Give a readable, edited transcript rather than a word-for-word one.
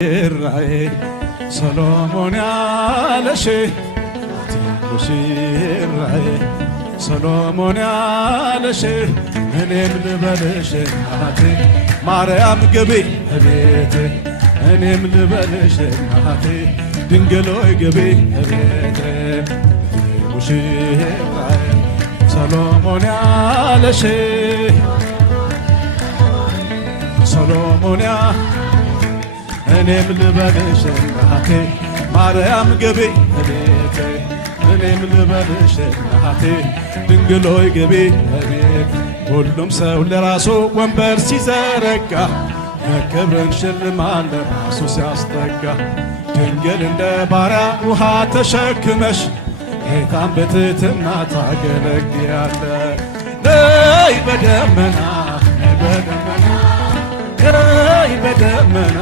ራእይ ሰሎሞን ያለሽ ሙሽራዬ ሰሎሞን ያለሽ እኔም ልበልሽ እናቴ ማርያም ግቢ እቤቴ እኔም ልበልሽ እናቴ ድንግል ሆይ ግቢ እቤቴ ሙሽራዬ ሰሎሞን ያለሽ ሰሎሞን እኔም ልበልሽ እናቴ ማርያም ግቢ እቤቴ እኔም ልበልሽ እናቴ ድንግል ሆይ ግቢ እቤቴ ሁሉም ሰው ለራሱ ወንበር ሲዘረጋ ክብርን ሽልማት ለራሱ ሲያስጠጋ ድንግል እንደ ባሪያ ውሃ ተሸክመሽ ጌታን በትሕትና ታገለግያለሽ። ነይ በደመና ነይ በደመና ነይ በደመና